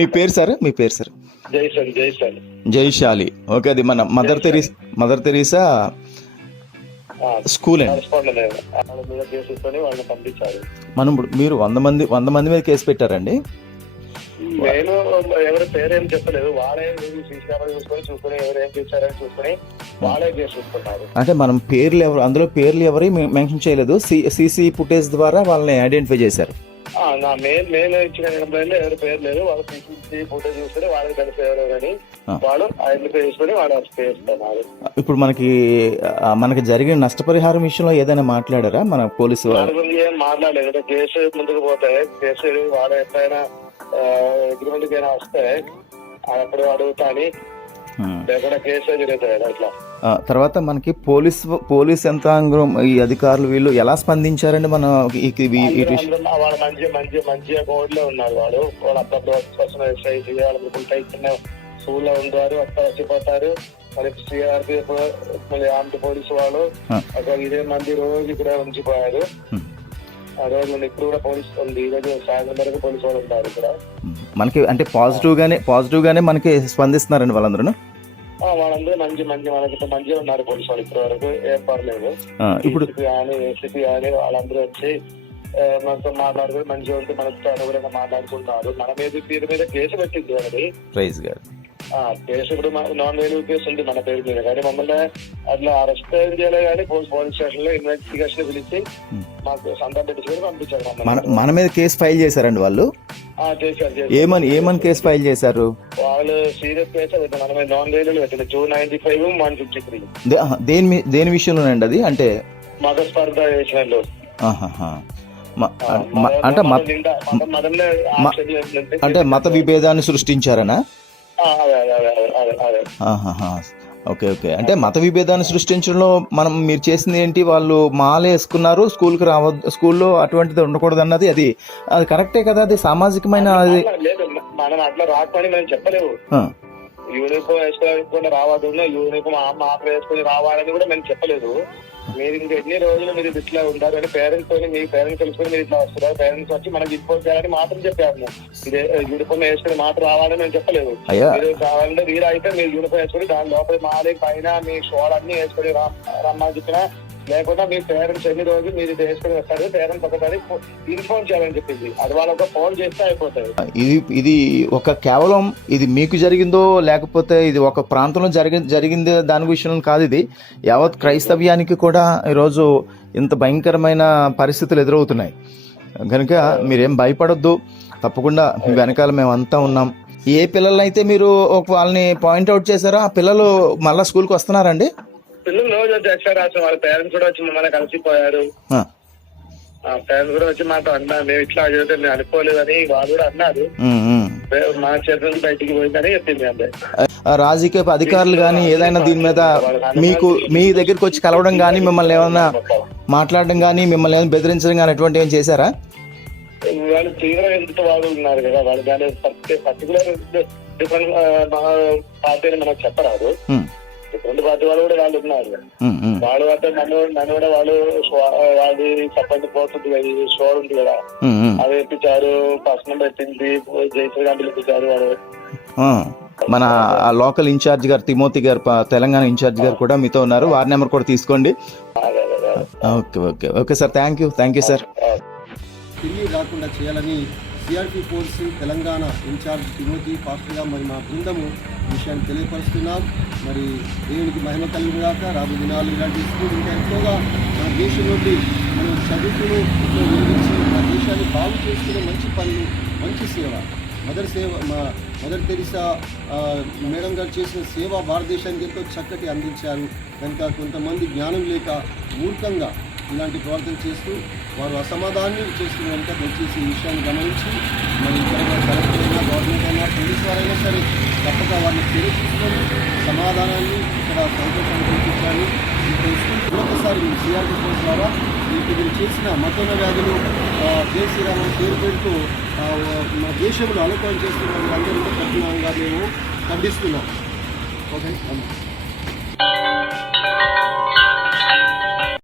మీ పేరు సార్? మీ పేరు sir? జైశాలి. Okay, అది మన మదర్ తెరీసా స్కూల్ అండి. మనం మీరు 100 మంది మీద కేసు పెట్టారండి? నేను ఎవరి పేరేం చెప్పలేదు, వాళ్ళే సీసీ కెమెరా చూసుకొని ఎవరేం చేశారని చూసుకొని వాళ్ళే చేసుకుంటున్నారు. అంటే మనం పేర్లు అందులో పేర్లు ఎవరు మెన్షన్ చేయలేదు, సీసీ ఫుటేజ్ ద్వారా వాళ్ళని ఐడెంటిఫై చేశారు. నా నేను ఇచ్చిన కంప్లైంట్ ఎవరి పేరు లేదు, వాళ్ళు సీసీ ఫుటేజ్ చూసుకొని వాళ్ళకి తెలిసి ఎవరు కానీ వాళ్ళు ఐడెంటిఫై చేసుకుని వాళ్ళు చేస్తున్నారు. ఇప్పుడు మనకి జరిగిన నష్టపరిహారం విషయంలో ఏదైనా మాట్లాడారా మన పోలీసు వారు? ఏం మాట్లాడలేదు. కేసు ముందుకు పోతే కేసు వాళ్ళు ఎప్పుడైనా అగ్రిమెంట్ అయినా వస్తే అప్పుడు అడుగుతాని లేకుండా కేసు జరుగుతాయి అట్లా. తర్వాత మనకి పోలీస్ యంత్రాంగం ఈ అధికారులు వీళ్ళు ఎలా స్పందించారండి? మన వాళ్ళు మంచిగా కోడ్లో ఉన్నారు. వాళ్ళు అప్పుడప్పుడు స్కూల్లో ఉంటారు, అక్కడ వచ్చిపోతారు. మరి సిఆర్పిఎఫ్ మళ్ళీ ఆర్మీ పోలీసు వాళ్ళు అక్కడ 20 మంది రోజు ఇక్కడ ఉంచిపోయారు. ఆ రోజు ఇప్పుడు కూడా పోలీసు ఉంది, ఈ రోజు సాయంత్రం వరకు పోలీసు వాళ్ళు ఉంటారు ఇక్కడ. మనకి అంటే పాజిటివ్ గానే మనకి స్పందిస్తున్నారండి వాళ్ళందరూ. వాళ్ళందరూ మనకి మంచిగా ఉన్నారు పోలీసు వాళ్ళు, ఇప్పటి వరకు ఏం పర్లేదు. ఇప్పుడు కానీ ఏసీపీ కానీ వాళ్ళందరూ వచ్చి మనతో మాట్లాడుతూ మంచిగా ఉంటే మనతో అనుగుణంగా మాట్లాడుకుంటున్నారు. మన మీద కేసు పెట్టింది అది ప్రైజ్ గారు. కేసు ఇప్పుడు నాన్ వేల్యూ కేసు ఉంది మన పేరు మీద, కానీ మమ్మల్ని అట్లా అరెస్ట్ ఏం చేయలేదు. కానీ పోలీస్ స్టేషన్ లో ఇన్వెస్టిగేషన్ పిలిచి మాకు సంతకం పెట్టించుకొని పంపించారు. మన మీద కేసు ఫైల్ చేశారండి వాళ్ళు? చేశారు. ఏమని కేసు ఫైల్ చేశారు వాళ్ళు? సీరియస్ కేసు మన మీద నాన్ వేల్యూ పెట్టింది 295, 153. దేని విషయంలోనండి అది? అంటే మత స్పర్ధ చేసినట్లు అంటే మత విభేదాన్ని సృష్టించారనా? ఓకే. అంటే మత విభేదాన్ని సృష్టించడంలో మీరు చేసింది ఏంటి? వాళ్ళు మాల వేసుకున్నారు, స్కూల్కి రావద్దు, స్కూల్లో అటువంటిది ఉండకూడదు అన్నది అది కరెక్టే కదా? అది సామాజికమైన అది మనం అట్లా రాకని మేము చెప్పలేవు. యూనిఫామ్ వేసుకొని రావద్దు, యూనిఫామ్ మాత్రం వేసుకొని రావాలని కూడా మేము చెప్పలేదు. మీరు ఇంకా ఎన్ని రోజులు మీరు ఇట్లా ఉంటారు అని పేరెంట్స్ తోని, మీ పేరెంట్స్ తెలుసుకొని మీరు ఇట్లా వస్తున్నారు, పేరెంట్స్ వచ్చి మనకి ఇన్ఫోర్స్ చేయాలని మాత్రం చెప్పాము. ఇదే యూనిఫామ్ వేసుకుని మాత్రం రావాలని మేము చెప్పలేదు. మీరు కావాలంటే వీరు అయితే మీరు యూనిఫామ్ వేసుకుని దాని లోపల మాది పైన మీ షోల్ అన్ని వేసుకొని రమ్మని చెప్పినా, లేకుండా మీ పేరెంట్స్ ఎన్ని రోజులు మీరు ఇది వేసుకుని వస్తారు, పేరెంట్స్ ఒకసారి ఇన్ఫార్మ్ చేయాలని చెప్పింది. అది వాళ్ళు ఒక ఫోన్ చేస్తే అయిపోతుంది. ఇది ఒక కేవలం ఇది మీకు జరిగిందో లేకపోతే ఇది ఒక ప్రాంతంలో జరిగింది దాని విషయంలో కాదు, ఇది యావత్ క్రైస్తవ్యానికి కూడా ఈరోజు ఇంత భయంకరమైన పరిస్థితులు ఎదురవుతున్నాయి. కనుక మీరేం భయపడొద్దు, తప్పకుండా మీ వెనకాల మేమంతా ఉన్నాం. ఏ పిల్లలైతే మీరు వాళ్ళని పాయింట్అవుట్ చేశారో ఆ పిల్లలు మళ్ళీ స్కూల్కి వస్తున్నారండి? పిల్లలు రోజు వచ్చి ఎక్స్ట్రా రాసిన వాళ్ళ పేరెంట్స్ కూడా వచ్చి మమ్మల్ని కలిసిపోయారు. పేరెంట్స్ కూడా వచ్చి మాతో అన్నారు, మేము ఇట్లా చదివితే మేము అనుకోలేదని వాళ్ళు కూడా అన్నారు. మా చేతి నుంచి బయటికి పోయిందని చెప్పింది. అంటే రాజకీయ అధికారులు కానీ ఏదైనా దీని మీద మీ దగ్గరికి వచ్చి కలవడం కానీ, మిమ్మల్ని ఏమైనా మాట్లాడడం కానీ, మిమ్మల్ని ఏమైనా బెదిరించడం కానీ అటువంటి ఏమైనా చేశారా? వాళ్ళు తీవ్ర ఎందుకు వాళ్ళు ఉన్నారు కదా, వాళ్ళు దాని పర్టికులర్ డిఫరెంట్ పార్టీ మనకు చెప్పరాదు. డిఫరెంట్ పార్టీ వాళ్ళు కూడా వాళ్ళు ఉన్నారు. వాళ్ళు అంటే నన్ను కూడా వాళ్ళు చెప్పండి పోతుంది కదా, షో ఉంది కదా, అది ఇప్పించారు. ఫస్ట్ నెంబర్ ఎత్తింది జైశ్రీ గాంధీ ఇప్పించారు. వాడు మన లోకల్ ఇన్ఛార్జ్ గారు తిమోతి గారు, తెలంగాణ ఇన్ఛార్జ్ గారు కూడా మీతో ఉన్నారు. వారి నెంబర్ కూడా తీసుకోండి. Okay sir, thank you sir. తిరిగి రాకుండా చేయాలని CRP force Telangana in-charge Timothy పాస్టర్గా మరి మా బృందము విషయాన్ని తెలియపరుస్తున్నాం. మరి దేవునికి మహిమ కలుగుగాక. రాబోయే దినాలు ఇలాంటి స్కూల్ ఇంకా ఎక్కువగా మన దేశం నుండి మనం చదువుకుని నిర్మించి మన దేశాన్ని బాగు చేసుకునే మంచి పనులు, మంచి సేవ, మదర్ తెరీసా మేడం గారు చేసిన సేవ భారతదేశానికి ఎంతో చక్కటి అందించారు. కనుక కొంతమంది జ్ఞానం లేక మూర్ఖంగా ఇలాంటి ప్రవర్తన చేస్తూ వారు అసమాధానం చేస్తున్న కనుక దయచేసి ఈ విషయాన్ని గమనించి మరి ఇక్కడ కలెక్టర్ అయినా, గవర్నమెంట్ అయినా, పోలీసు వారైనా సరే తప్పక వారిని చర్య తీసుకొని సమాధానాన్ని ఇక్కడ సంతోషాన్ని కల్పించాలి. మరొకసారి మీరు సిఆర్పి ఫోర్స్ ద్వారా మీరు చేసిన మతోన్న వ్యాధులు జై శ్రీరామన్ పేరు పెడుతూ మా దేశంలో అలకం చేస్తున్న వాళ్ళందరూ కఠినంగా మేము ఖండిస్తున్నాం. ఓకే.